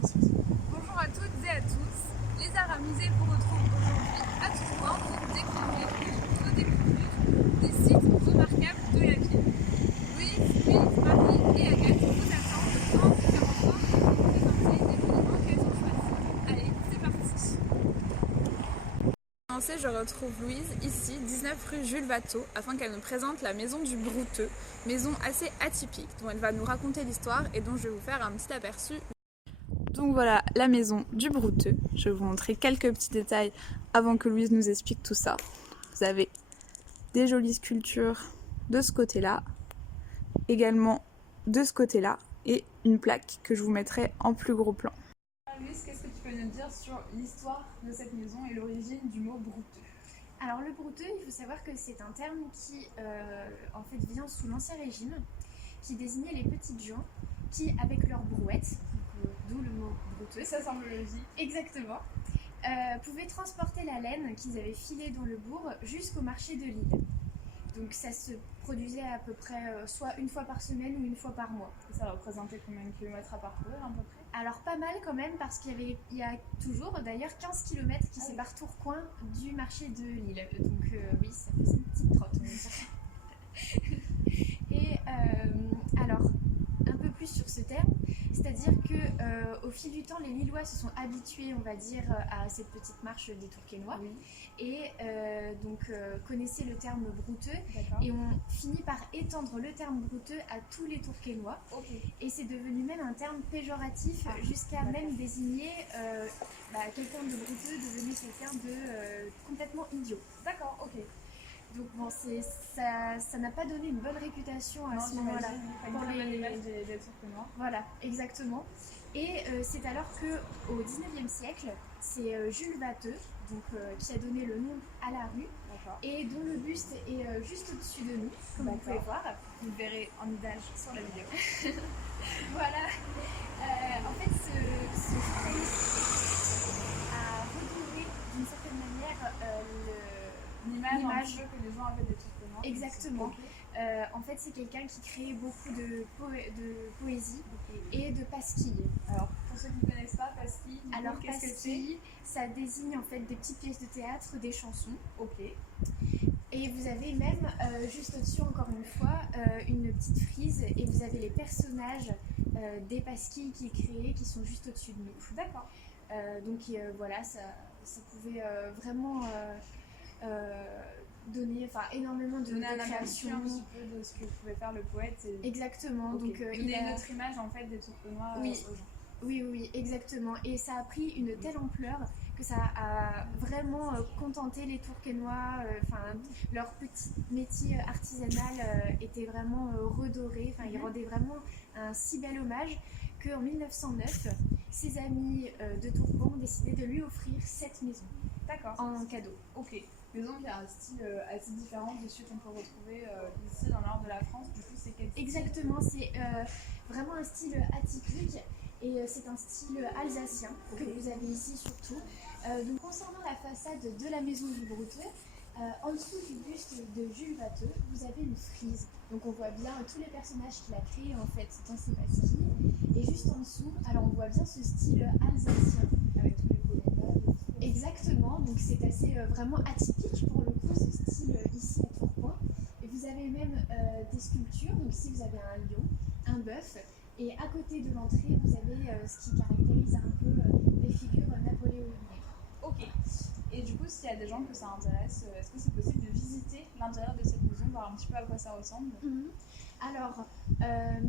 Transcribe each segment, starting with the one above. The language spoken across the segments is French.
Bonjour à toutes et à tous. Les Arts Amusés vous retrouvent aujourd'hui à Tourcoing pour découvrir ou redécouvrir des sites remarquables de la ville. Louise, Marie et Agathe vous attendent dans différents coins pour vous présenter les monuments qu'elles ont choisis. Allez, c'est parti. Je retrouve Louise ici, 19 rue Jules Vattaud, afin qu'elle nous présente la maison du Brouteux, maison assez atypique dont elle va nous raconter l'histoire et dont je vais vous faire un petit aperçu. Donc voilà la maison du Brouteux. Je vais vous montrer quelques petits détails avant que Louise nous explique tout ça. Vous avez des jolies sculptures de ce côté-là, également de ce côté-là, et une plaque que je vous mettrai en plus gros plan. Louise, qu'est-ce que tu peux nous dire sur l'histoire de cette maison et l'origine du mot Brouteux? Alors le brouteux, il faut savoir que c'est un terme qui en fait vient sous l'Ancien Régime, qui désignait les petites gens qui, avec leurs brouettes, d'où le mot brouteux, Ça semble logique. exactement, pouvaient transporter la laine qu'ils avaient filée dans le bourg jusqu'au marché de Lille. Donc ça se produisait à peu près soit une fois par semaine ou une fois par mois. Et ça représentait combien de kilomètres à parcourir à peu près? Alors pas mal quand même, parce qu'il y a toujours d'ailleurs 15 km qui séparent Tourcoing du marché de Lille. Donc oui, ça faisait une petite trotte. Et alors, un peu plus sur ce terme, c'est-à-dire que au fil du temps, les Lillois se sont habitués, on va dire, à cette petite marche des Tourquenois, Oui. et connaissaient le terme brouteux, D'accord. et ont fini par étendre le terme brouteux à tous les Tourquenois. Ok. Et c'est devenu même un terme péjoratif, jusqu'à même désigner quelqu'un de brouteux, devenu quelqu'un de complètement idiot. D'accord, ok. Donc bon, ça n'a pas donné une bonne réputation à ce moment-là. Pour les images des Tourquenois. Voilà, exactement. Et c'est alors qu'au 19e siècle, c'est Jules Vatteux, donc, qui a donné le nom à la rue, et dont le buste est juste au-dessus de nous, comme vous pouvez voir. Vous le verrez en image sur la vidéo. Voilà. En fait, ce a redoré d'une certaine manière L'image un l'image. peu que les gens avaient des Tourquenois. Exactement. Okay. En fait, c'est quelqu'un qui créait beaucoup de poésie et de pasquilles. Alors, pour ceux qui ne connaissent pas, pasquille, Alors, qu'est-ce que c'est? pasquille, ça désigne en fait des petites pièces de théâtre, des chansons. Ok. Et vous avez même, juste au-dessus, encore une fois, une petite frise, et vous avez les personnages des pasquilles qu'il créait qui sont juste au-dessus de nous. D'accord. Donc voilà, ça pouvait vraiment donner énormément de création. Un petit peu de ce que pouvait faire le poète. Exactement. Okay. Donc, il a une autre image en fait des Tourquenois oui. aux gens. Oui, exactement. Et ça a pris une telle ampleur que ça a vraiment contenté les Tourquenois. Leur petit métier artisanal était vraiment redoré. Ils rendaient vraiment un si bel hommage qu'en 1909, ses amis de Tourcoing ont décidé de lui offrir cette maison. D'accord. En cadeau. Ok. Maison qui a un style assez différent de celui qu'on peut retrouver ici dans le nord de la France. Du coup, c'est quel style? Exactement, c'est vraiment un style atypique. Et c'est un style alsacien que vous avez ici surtout. Donc concernant la façade de la maison du Brouteux, en dessous du buste de Jules Vatteux, vous avez une frise. Donc on voit bien tous les personnages qu'il a créés en fait dans ses pasquilles. Et juste en dessous, alors on voit bien ce style alsacien avec tous les colonnes. Exactement, donc c'est assez vraiment atypique pour le coup ce style ici à Tourcoing. Et vous avez même des sculptures. Donc ici vous avez un lion, un bœuf. Et à côté de l'entrée, vous avez ce qui caractérise un peu des figures napoléoniennes. Ok. Et du coup, s'il y a des gens que ça intéresse, est-ce que c'est possible de visiter l'intérieur de cette maison, voir un petit peu à quoi ça ressemble? Alors,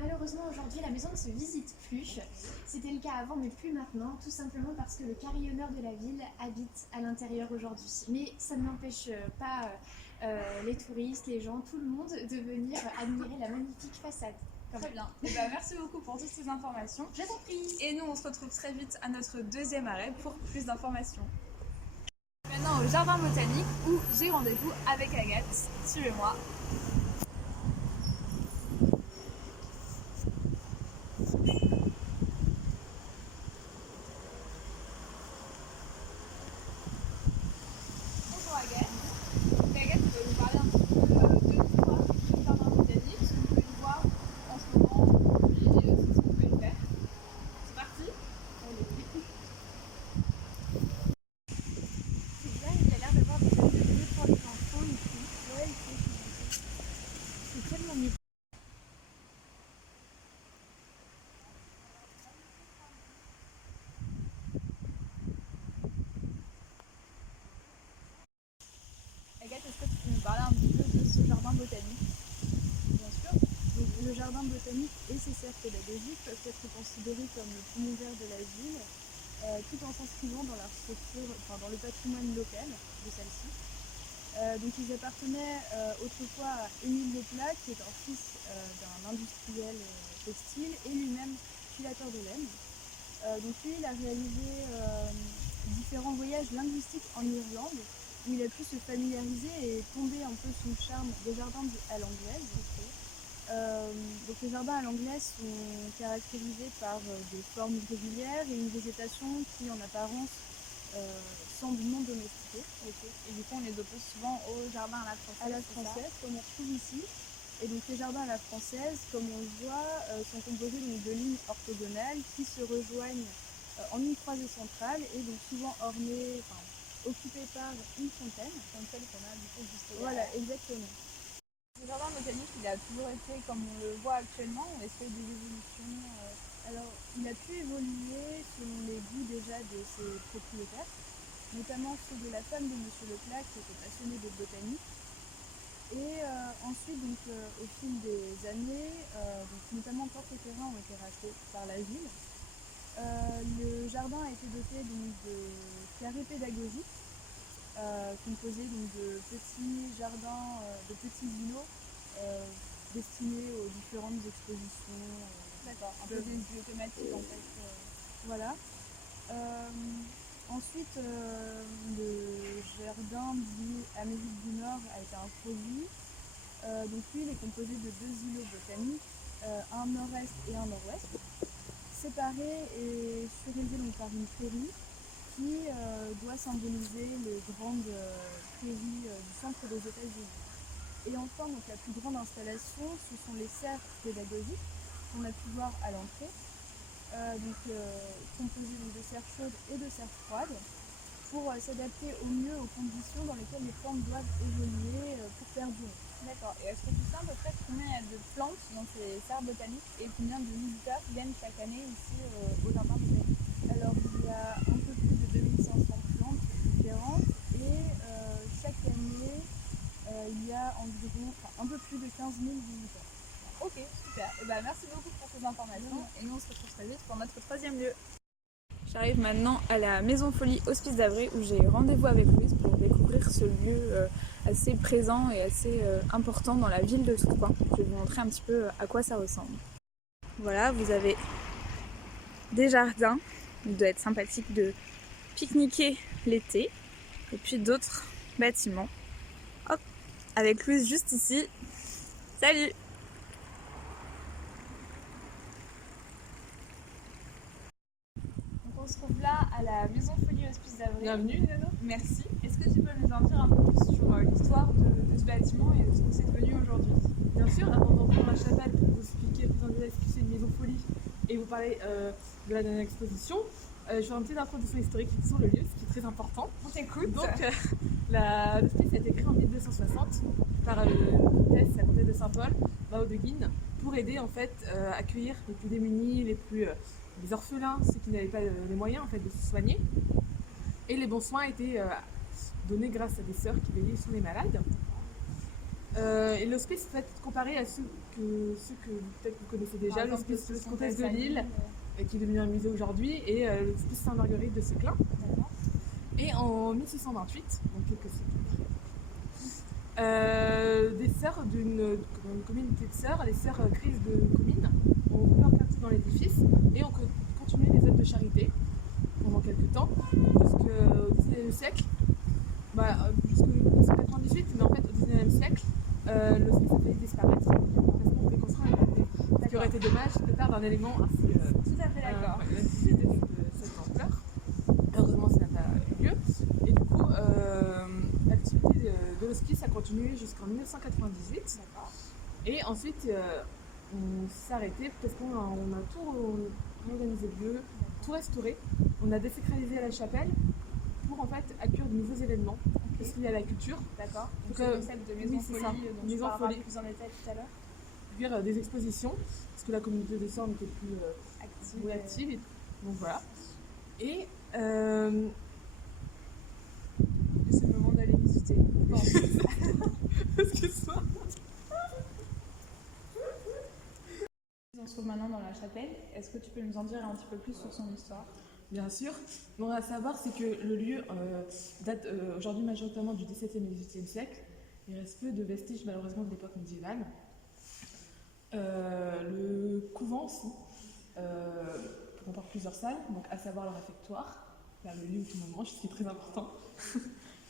malheureusement aujourd'hui, la maison ne se visite plus. C'était le cas avant, mais plus maintenant, tout simplement parce que le carillonneur de la ville habite à l'intérieur aujourd'hui. Mais ça n'empêche pas les touristes, les gens, tout le monde de venir admirer la magnifique façade. Très bien. Et merci beaucoup pour toutes ces informations. Je t'en prie. Et nous, on se retrouve très vite à notre deuxième arrêt pour plus d'informations. Maintenant au jardin botanique où j'ai rendez-vous avec Agathe. Suivez-moi. Bonjour Agathe. Agathe, tu vas nous parler un petit peu de l'histoire du jardin botanique, ce qu'on peut y voir en ce moment, et ce qu'on peut y faire. C'est parti? Allez. fait, est-ce que tu peux nous parler un petit peu de ce jardin botanique? Bien sûr. Donc, le jardin botanique et ses serres pédagogiques peuvent être considérés comme le poumon vert de la ville, tout en s'inscrivant dans l'architecture, enfin dans le patrimoine local de celle-ci. Donc ils appartenaient autrefois à Émile Leplat, qui est un fils d'un industriel textile et lui-même filateur de laine. Donc lui, il a réalisé différents voyages linguistiques en Irlande, où il a pu se familiariser et tomber un peu sous le charme des jardins à l'anglaise. Donc les jardins à l'anglaise sont caractérisés par des formes irrégulières et une végétation qui en apparence semble non domestiquée. Et du coup, on les oppose souvent aux jardins à la française. À la française, comme on retrouve ici. Et donc les jardins à la française, comme on le voit, sont composés donc, de lignes orthogonales qui se rejoignent en une croisée centrale et donc souvent ornées, occupées par une fontaine. Comme celle qu'on a du coup juste là. Voilà, exactement. Le jardin botanique, il a toujours été comme on le voit actuellement, on essaie des évolutions. Alors, il a pu évoluer selon les goûts déjà de ses propriétaires, notamment ceux de la femme de M. Leplat qui était passionnée de botanique. Et ensuite, donc, au fil des années, notamment quand les terrains ont été rachetés par la ville, le jardin a été doté donc, de carrés pédagogiques composés donc, de petits jardins, de petits îlots destinés aux différentes expositions. D'accord, un peu des lieux thématiques en fait. Voilà. Ensuite, le jardin dit Amérique du Nord a été introduit. Donc lui, il est composé de deux îlots botaniques, un nord-est et un nord-ouest, séparés et surélevés donc, par une prairie qui doit symboliser les grandes prairies du centre des États-Unis. Et enfin, donc, la plus grande installation, ce sont les serres pédagogiques qu'on a pu voir à l'entrée. Composé de serres chaudes et de serres froides pour s'adapter au mieux aux conditions dans lesquelles les plantes doivent évoluer pour perdurer. D'accord. Et est-ce que tu sais à peu près combien il y a de plantes dans ces serres botaniques et combien de visiteurs viennent chaque année ici au jardin botanique? Alors il y a un peu plus de 2500 plantes différentes et chaque année il y a environ un peu plus de 15 000 visiteurs. Ok, super. Et merci beaucoup pour ces informations. Et nous, on se retrouve très vite pour notre troisième lieu. J'arrive maintenant à la Maison Folie Hospice d'Avray où j'ai rendez-vous avec Louise pour découvrir ce lieu assez présent et assez important dans la ville de Tourcoing. Je vais vous montrer un petit peu à quoi ça ressemble. Voilà, vous avez des jardins. Il doit être sympathique de pique-niquer l'été. Et puis d'autres bâtiments. Hop, avec Louise juste ici. Salut! On se trouve là à la Maison Folie Hospice d'Avray. Bienvenue, Nano. Merci. Est-ce que tu peux nous en dire un peu plus sur l'histoire de ce bâtiment et de ce que c'est devenu aujourd'hui? Bien sûr, avant d'entrer dans la chapelle pour vous expliquer plus en détail ce que c'est une maison folie et vous parler de la dernière exposition, je vais faire une petite introduction historique sur le lieu, ce qui est très important. On t'écoute. Donc, l'hospice a été créé en 1260 par la comtesse de Saint-Paul, Mao de Guine, pour aider en fait à accueillir les plus démunis, les orphelins, ceux qui n'avaient pas les moyens en fait de se soigner. Et les bons soins étaient donnés grâce à des sœurs qui veillaient sur les malades. Et l'hospice peut être comparé à ceux que peut-être vous connaissez déjà, l'hospice de la Comtesse de Lille, qui est devenu un musée aujourd'hui, et l'hospice Sainte-Marguerite de Seclin. Et en 1628, donc quelques siècles, des sœurs d'une communauté de sœurs, les sœurs Christ de Comines, ont ouvert leur quartier dans l'édifice et ont continué les œuvres de charité pendant quelques temps, jusqu'au XIXe siècle. Jusqu'au 1998, mais en fait au XIXe siècle, l'hospice a failli disparaître parce qu'on voulait construire un pâté. Ce qui aurait été dommage de perdre un élément ainsi Tout à fait d'accord. de cette ampleur. Heureusement, ça n'a pas eu lieu. Et du coup, l'activité de l'hospice a continué jusqu'en 1998. Et ensuite, on s'est arrêté parce qu'on a tout réorganisé le lieu, tout restauré. On a désacralisé la chapelle pour en fait accueillir de nouveaux événements. Parce qu'il y a la culture. D'accord. Donc c'est le concept de maison folie dont tu parleras plus en détail tout à l'heure. Accueillir des expositions, parce que la communauté de sœurs n'était plus active. Donc voilà. Et c'est le moment d'aller visiter. Excuse-moi. On se trouve maintenant dans la chapelle. Est-ce que tu peux nous en dire un petit peu plus sur son histoire? Bien sûr. Bon, à savoir, c'est que le lieu date aujourd'hui majoritairement du XVIIe et XVIIIe siècle. Il reste peu de vestiges malheureusement de l'époque médiévale. Le couvent aussi comporte plusieurs salles, donc à savoir le réfectoire, là le lieu où tout le monde mange, ce qui est très important,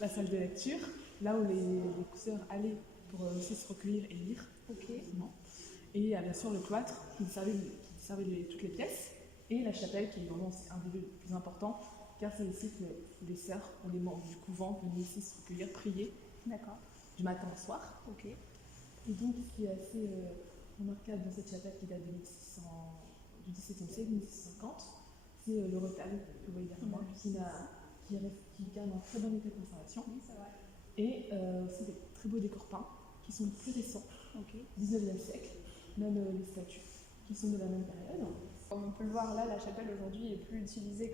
la salle de lecture, là où les sœurs allaient pour aussi se recueillir et lire. Ok. Et il y a bien sûr le cloître qui servait toutes les pièces, et la chapelle qui est vraiment aussi un des lieux les plus importants, car c'est ici que les sœurs ou les membres du couvent venaient ici se recueillir, prier. D'accord. Du matin au soir. Ok. Et donc, ce qui est assez remarquable dans cette chapelle qui date du XVIIe siècle, 1650, c'est le retable que vous voyez derrière moi, qui garde un très bon état de conservation. Oui, c'est vrai. Et aussi des très beaux décors peints, qui sont plus récents, Ok. 19e siècle, même les statues, qui sont de la même période. Comme on peut le voir là, la chapelle aujourd'hui est plus utilisée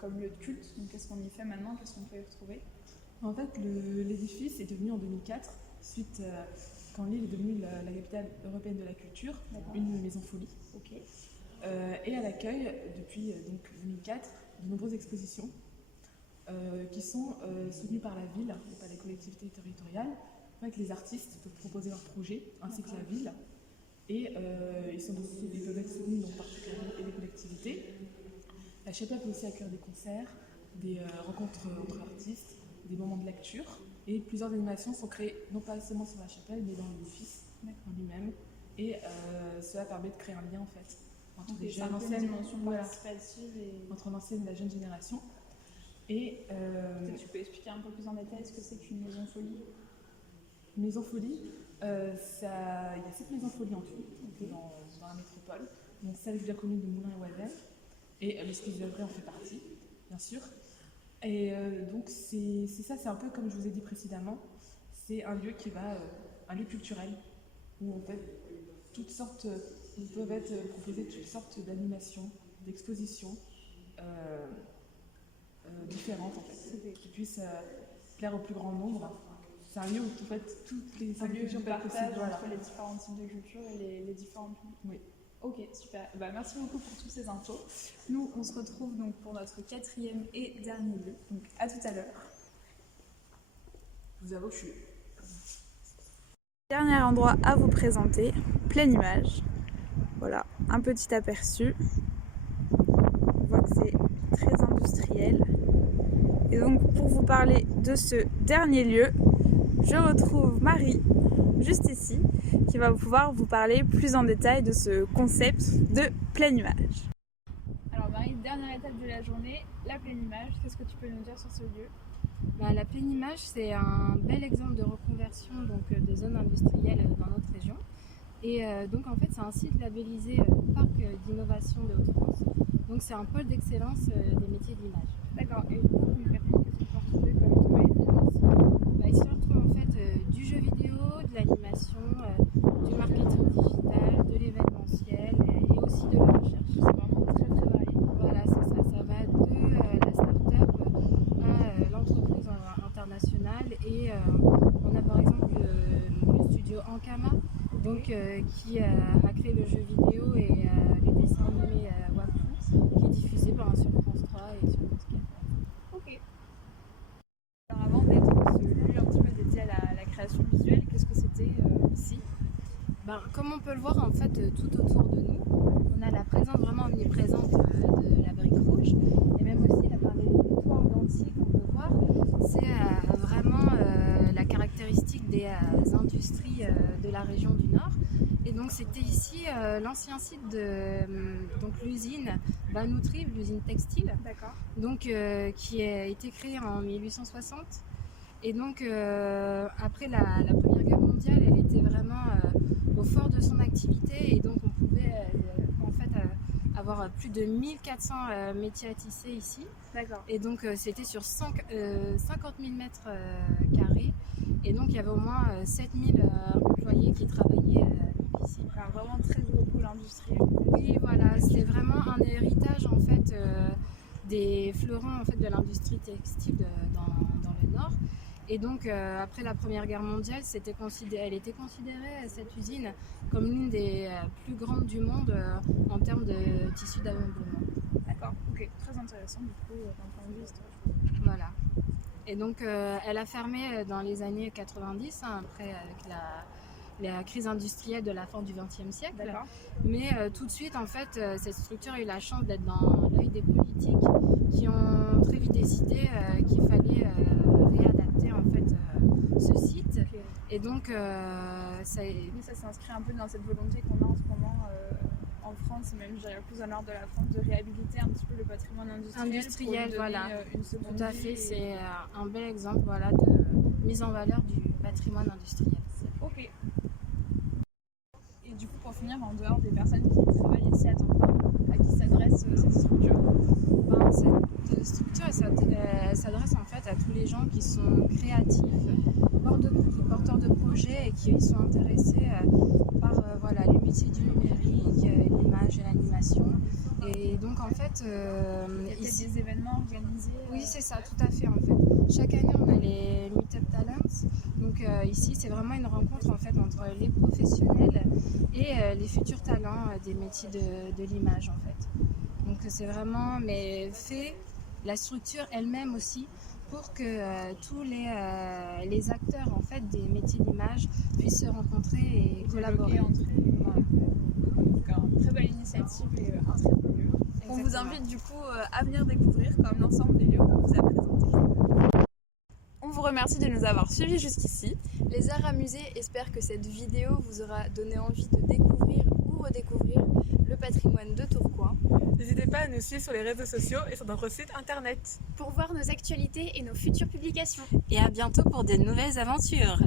comme lieu de culte. Donc qu'est-ce qu'on y fait maintenant? Qu'est-ce qu'on peut y retrouver? En fait, l'édifice est devenu en 2004, suite quand l'île est devenue la capitale européenne de la culture, une maison folie. Ok. Et elle accueille depuis donc 2004 de nombreuses expositions qui sont soutenues par la ville et par les collectivités territoriales. En fait, les artistes peuvent proposer leurs projets ainsi que la ville. Et ils peuvent être soutenus donc, par les collectivités. La chapelle peut aussi accueillir des concerts, des rencontres entre artistes, des moments de lecture. Et plusieurs animations sont créées, non pas seulement sur la chapelle, mais dans l'édifice en lui-même. Et cela permet de créer un lien en fait entre les jeunes, entre l'ancienne et la jeune génération. Et peut-être tu peux expliquer un peu plus en détail ce que c'est qu'une maison folie? Une maison folie, il y a 7 maisons folies en tout dans la métropole. Donc celle bien connue de Moulins et Oisem. Et l'Hospice de Vrai en fait partie, bien sûr. Et donc c'est ça, c'est un peu comme je vous ai dit précédemment, c'est un lieu un lieu culturel où en fait ils peuvent être proposés toutes sortes d'animations, d'expositions différentes en fait, qui puissent plaire au plus grand nombre. C'est un lieu où en fait toutes les cultures peuvent être possibles. Entre les différents types de cultures et les différents publics. Oui. Ok, super. Merci beaucoup pour toutes ces infos. Nous, on se retrouve donc pour notre 4e et dernier lieu. Donc à tout à l'heure. Je vous avoue que je suis... Dernier endroit à vous présenter, Pleine Image. Voilà, un petit aperçu. On voit que c'est très industriel. Et donc pour vous parler de ce dernier lieu, je retrouve Marie, juste ici, qui va pouvoir vous parler plus en détail de ce concept de pleine image. Alors Marie, dernière étape de la journée, la pleine image. Qu'est-ce que tu peux nous dire sur ce lieu? La pleine image, c'est un bel exemple de reconversion de zones industrielles dans notre région. Et donc en fait, c'est un site labellisé Parc d'innovation de Haute-France. Donc c'est un pôle d'excellence des métiers de l'image. D'accord. Et concrètement, qu'est-ce qu'on peut retrouver comme domaine ici? Ici, on retrouve en fait du jeu vidéo, de l'animation, du marketing digital, de l'événementiel et aussi de la recherche. C'est vraiment très très varié. Voilà, c'est ça. Ça va de la start-up à l'entreprise internationale. Et on a par exemple le studio Ankama, donc, qui a créé le jeu vidéo et les dessins animés Wakfu, qui est diffusé sur France 3 et sur France 4. Ok. Alors avant d'être ce lieu un petit peu dédié à la création visuelle, qu'est-ce que c'était ici? Comme on peut le voir en fait tout autour de nous, on a la présence vraiment omniprésente de la brique rouge et même aussi l'appareil toile dentier qu'on peut voir. C'est vraiment la caractéristique des industries de la région du Nord. Et donc c'était ici l'ancien site de l'usine Vanoutrive, l'usine textile, donc qui a été créée en 1860. Et donc après la Première Guerre mondiale, elle était vraiment au fort de son activité et donc on pouvait en fait avoir plus de 1400 métiers à tisser ici. D'accord. Et donc c'était sur 50 000 mètres carrés et donc il y avait au moins 7000 employés qui travaillaient ici. Alors vraiment très gros pôle industriel. Oui, voilà, c'était vraiment un héritage en fait des fleurons en fait de l'industrie textile dans le Nord. Et donc, après la Première Guerre mondiale, elle était considérée, cette usine, comme l'une des plus grandes du monde en termes de tissus d'ameublement. D'accord, ok, très intéressant du coup d'un point de vue historique. Voilà. Et donc, elle a fermé dans les années 90, après avec la crise industrielle de la fin du XXe siècle. D'accord. Mais tout de suite, en fait, cette structure a eu la chance d'être dans l'œil des politiques qui ont très vite décidé qu'il fallait réadapter en fait ce site. Ok. Et donc, Oui, ça s'inscrit un peu dans cette volonté qu'on a en ce moment en France, et même je dirais plus au nord de la France, de réhabiliter un petit peu le patrimoine industriel pour lui donner, voilà. Une seconde Tout à vie fait, et- c'est un bel exemple voilà, de mise en valeur du patrimoine industriel. Ok. Et du coup, pour finir, en dehors des personnes qui travaillent ici à temps plein, à qui s'adresse cette structure? Cette structure elle s'adresse en fait à tous les gens qui sont créatifs, porteurs de projets et qui sont intéressés par voilà, les métiers du numérique, l'image et l'animation. Et donc en fait, Il y a peut-être ici, des événements organisés. oui, c'est ça, tout à fait en fait. Chaque année, on a les Meetup Talents. Donc ici, c'est vraiment une rencontre en fait entre les professionnels et les futurs talents des métiers de l'image en fait. Donc c'est vraiment fait la structure elle-même aussi pour que tous les acteurs en fait des métiers d'image puissent se rencontrer et collaborer. Entre eux. Voilà. Donc, une très belle initiative et un très beau lieu. On vous Exactement. invite du coup à venir découvrir comme l'ensemble des lieux qu'on vous a présentés. On vous remercie de nous avoir suivis jusqu'ici. Les Arts à Musée espèrent que cette vidéo vous aura donné envie de découvrir ou redécouvrir le patrimoine de Tourcoing. N'hésitez pas à nous suivre sur les réseaux sociaux et sur notre site internet. Pour voir nos actualités et nos futures publications. Et à bientôt pour des nouvelles aventures.